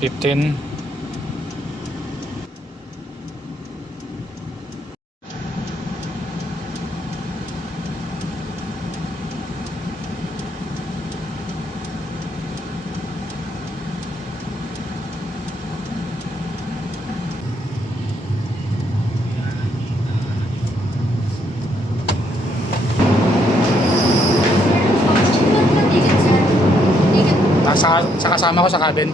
15. Sa kasama ko sa cabin.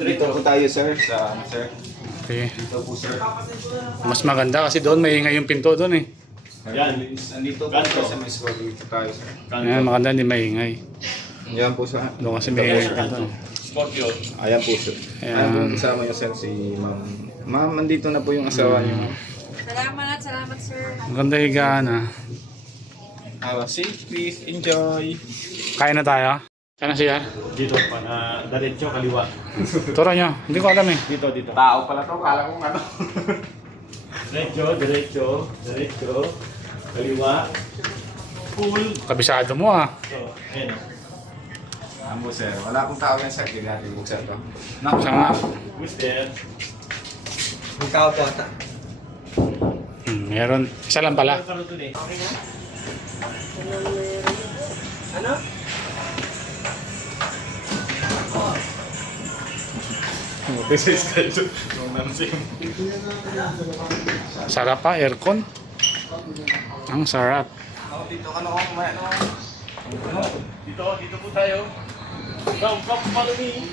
Dito po tayo sir, sa sir. Okay. Dito po sir. Mas maganda kasi doon maingay yung pinto doon eh. Yan, andito po sir sa may squad. Dito tayo sir. Ayan, maganda hindi maingay. Yan po sir. Doon kasi maingay yung pinto. Scorpio. Ayan po sir. Ayan. Ayan po kasama niyo sir si ma'am. Ma'am, andito na po yung asawa niyo. Salamat sir. Maganda higaan ah. Safe, please, enjoy. Kain na tayo. Kain na siya. Dito pa na diretso kaliwa. Turo nyo. Hindi ko alam eh. Dito. Tao pala to, kala kong ano. Diretso. Kaliwa. Full. Kabisado mo ah. So, ayan. Ambo sir, wala pong tao yan sir. Hindi natin buksan to. Buksan nga. Mister. Ikaw to ata. Meron. Isa lang pala. Ano dun eh? Okay na? Ano? This is the romancing. Sarap pa, aircon. Ang sarap. Dito ka na ako kumain. Dito po tayo. Come follow me.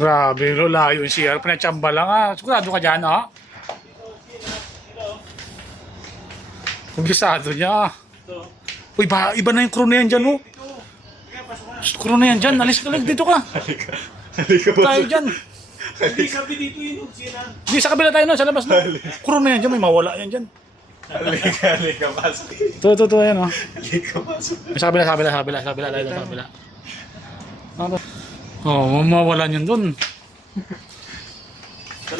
Grabe, layo yung CR. Pinachamba lang ah. Sigurado ka dyan ah. Kumbisado niya. Uy, iba na yung crew na yan dyan oh. Crew na yan dyan. Alis ka lang dito ka. Halika ba? Tayo dyan. Hindi sabi dito yun. Sina? Di sa kabila tayo no, sa labas no. Crew na yan dyan. May mawala yan dyan. Halika, pasok. Ito, ayan oh. Halika, pasok. Sa kabila tayo doon sa kabila. Oh, mawalan yun dun.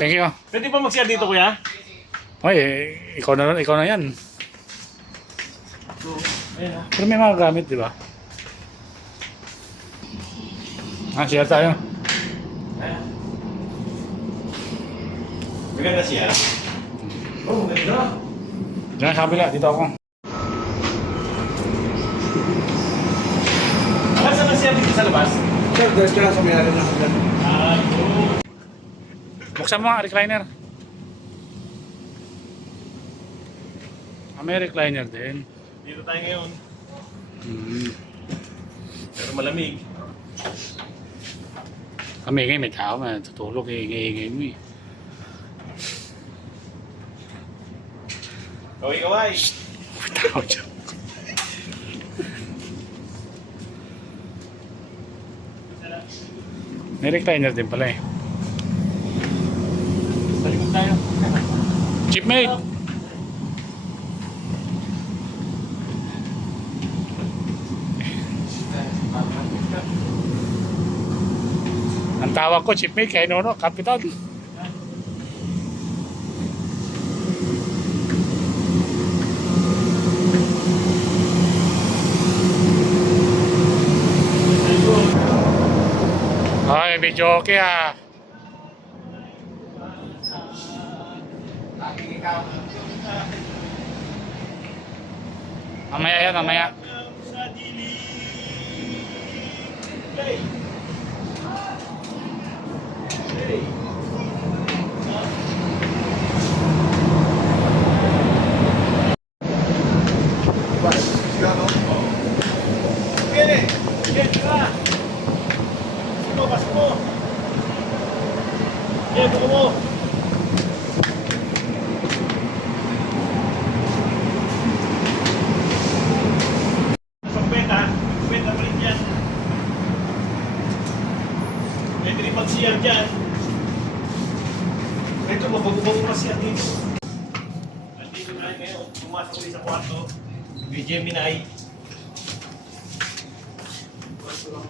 Thank you. Pwede pa mag-share dito kuya? Oy, ikaw na yan. Ayan. Pero may mga gamit, di ba? Share tayo. Ayan. Maganda siya. Oh, maganda. Diyan sa kabila, dito ako. Saan na siya dito sa labas? Sir, there's ka sa mayroon na hagdan. Buksan mo ang recliner. May recliner din. Dito tayo ngayon. Hmm. Pero malamig. Kami ngayon may tao, tutulog, ingay mo eh. Kaway. May tao dyan. May recliner din pala eh. Sa likod tayo. Chipmate! Ang tawag ko, chipmate, kay Nono, kapitan. Ay, medyo okay ah. Mamaya yan, mamaya. Sa dili. Pasok mo. Buko mo. Benta pa rin yan. CR dyan. Ito, mabago-bago pa CR dito. Nandito na ngayon, pumasok ulit sa kwarto. May Gemini.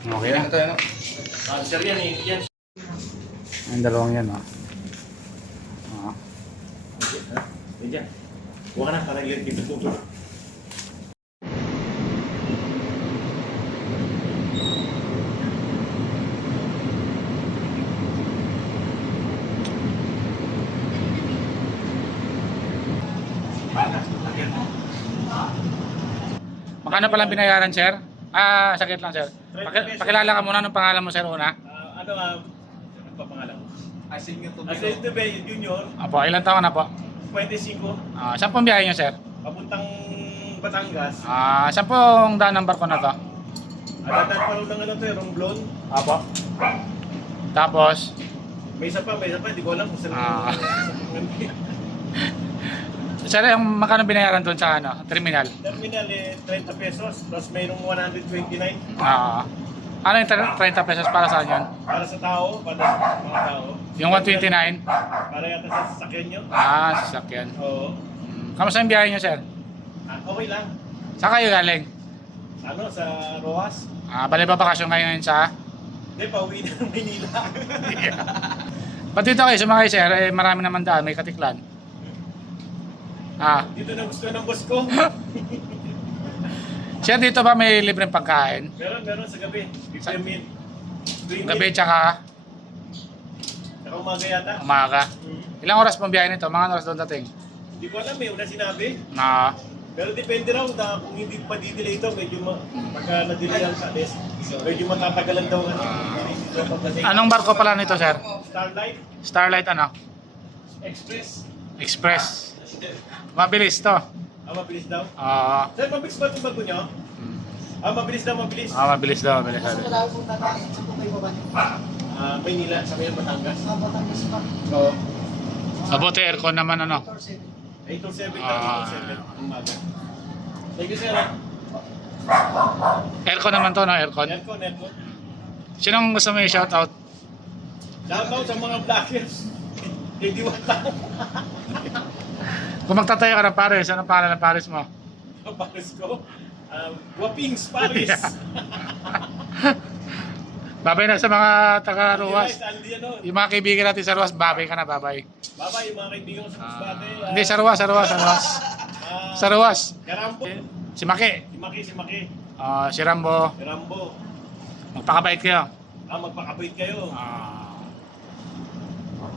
Okay na. Ito, ano? Sir yan eh, yan. Ang dalawang yan, oh. Ah. Diyan. Huwag ka na, para yung dito tutulog. Magkano palang binayaran, sir? Ah, sakit lang, sir. Pakilala ka muna ng pangalan mo, sir, una. Ano pa pangalan mo? Asin nga to. Asa ito ba, junior, Apo, ilang taon na po? 25, Ah, saan pong biyahe nyo, sir? papuntang Batangas. Ah, saan pong daan ng barko na to? Adatan pa rin ng ano to, Romblon. Apo. Tapos, May isa pa, hindi ko alam kung saan. Ah. sir, yung magkano binayaran doon sa ano, terminal? Terminal 30 pesos, plus mayroong 129 Ah, ano yung 30 pesos para saan yun? para sa tao, para sa mga tao. Yung 129? Para yata sa sasakyan nyo. Ah, sasakyan. Oo. Kamusta yung biyahe nyo, sir? Okay lang. Saan kayo galing? Ano, sa Rojas? Ah, bali ba bakasyon kayo ngayon sa... Hindi, pauwi na ng Manila. Ba't dito kayo sumakay, sir? Eh, marami naman daan, may katiklan. Ah, Dito na gusto ng boss ko. sir, dito ba may libreng pagkain? Meron sa gabi. 50 min. Gabi tsaka Saka umaga yata. umaga. Ilang oras pong biyahe nito? Mga oras doon dating? Hindi ko alam, una sinabi. Na, Pero depende raw kung hindi pa di-delay ito, pagka na-delay ang alis, medyo matatagalan daw ang anong barko pala nito, sir? Starlight Starlight ano? Express. Express. Mabilis to. Mabilis daw. Ah, Sir, mabilis ba itong bago nyo? Mabilis daw, mabilis. mabilis daw, mabilis. Maynila, sa Mayan, Batangas. Oo. Mabuti aircon naman ano. 807 Ah. 807 umaga. Thank you, sir. Aircon naman to, no? Aircon. Aircon. Sinong gusto mo i-shoutout? Shoutout sa mga vloggers. 81 taon. Kung magtatayo ka ng Paris, anong pangalan ng Paris mo? Ang Paris ko. Guapings Paris. Babay na sa mga taga-Ruas. Andy, ano? Yung mga kaibigan natin sa Ruas, babay ka na, babay. Bye-bye, yung mga kaibigan ko sa Masbate. Hindi, sa Ruas. Sa Ruas. Karambo. Si Maki. Si Maki. Si Rambo. Karambo. Magpakabait kayo. Magpakabait kayo.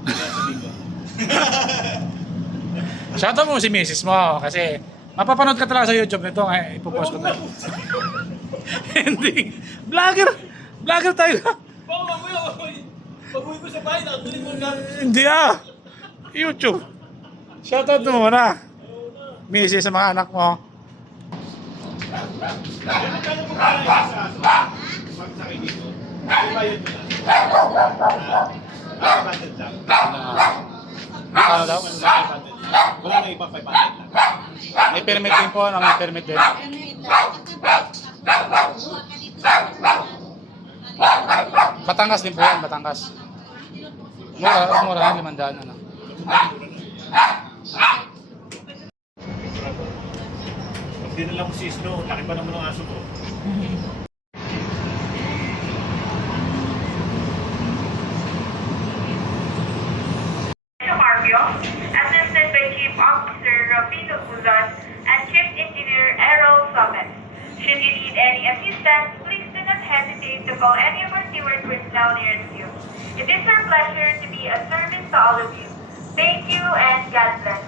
Sabihin ko. Shoutout mo si Mrs. mo kasi mapapanood ka talaga sa YouTube nito. Ipopost ko na. Hindi. Vlogger tayo. Baka mamaya, pag-uwi ko sa bahay, nakatuloy mo na. Hindi YouTube. Shoutout mo muna. Mrs. sa mga anak mo. Magkano mo kaya sa aso? Pagsakay dito. Ibayad mo na. Budget lang. Ano daw? Wala na iba 500 lang. May permit din po. May permit din. Batangas din po yan. Batangas. Mura na 500 ano. Pag dinala mo si Snow, laki pa naman ng aso ko. Marvio, assisted by Chief Officer Rafino Buzon and Chief Engineer Errol Summit. Should you need any assistance, please do not hesitate to call any of our steward personnel nearest you. It is our pleasure to be a service to all of you. Thank you and God bless.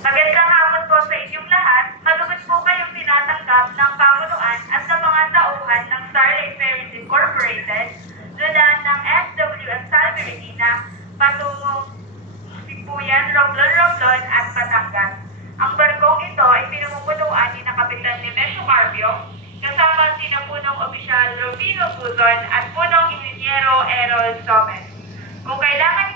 Magandang hapon po sa inyong lahat. Malugod po kayong tinatanggap ng pamunuan at ng mga tauhan ng Starlight Ferries Incorporated dulaan ng SWM Salve Regina patungong Sipuyan, Romblon at Batangas. Ang barkong ito ay pinamumunuan ni Kapitan Nemesio Marvio kasama sina punong opisyal Rufino Buzon at punong inhinyero Errol Somes. Kung kailangan